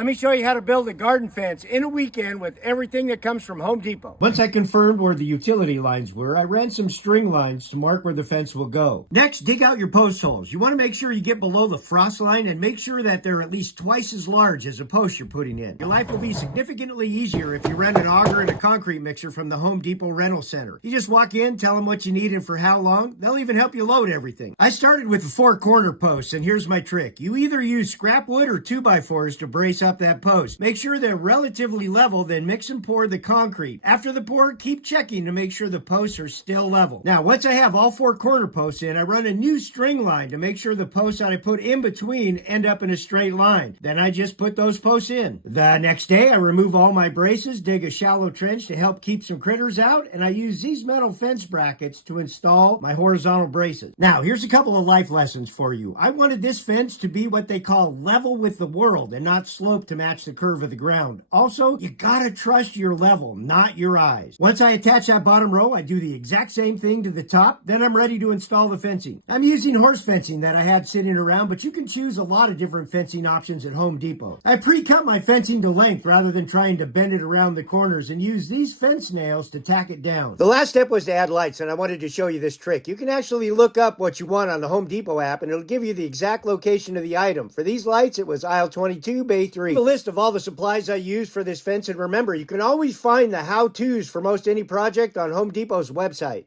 Let me show you how to build a garden fence in a weekend with everything that comes from Home Depot. Once I confirmed where the utility lines were, I ran some string lines to mark where the fence will go. Next, dig out your post holes. You want to make sure you get below the frost line and make sure that they're at least twice as large as the post you're putting in. Your life will be significantly easier if you rent an auger and a concrete mixer from the Home Depot Rental Center. You just walk in, tell them what you need and for how long. They'll even help you load everything. I started with the 4 corner posts, and here's my trick. You either use scrap wood or 2x4s to brace up that post. Make sure they're relatively level, then mix and pour the concrete. After the pour, keep checking to make sure the posts are still level. Now, once I have all 4 corner posts in, I run a new string line to make sure the posts that I put in between end up in a straight line. Then I just put those posts in. The next day, I remove all my braces, dig a shallow trench to help keep some critters out, and I use these metal fence brackets to install my horizontal braces. Now, here's a couple of life lessons for you. I wanted this fence to be what they call level with the world and not slope to match the curve of the ground. Also, you gotta trust your level, not your eyes. Once I attach that bottom row, I do the exact same thing to the top. Then I'm ready to install the fencing. I'm using horse fencing that I had sitting around, but you can choose a lot of different fencing options at Home Depot. I pre-cut my fencing to length rather than trying to bend it around the corners and use these fence nails to tack it down. The last step was to add lights, and I wanted to show you this trick. You can actually look up what you want on the Home Depot app, and it'll give you the exact location of the item. For these lights, it was aisle 22, bay 3. The list of all the supplies I used for this fence, and remember, you can always find the how-tos for most any project on Home Depot's website.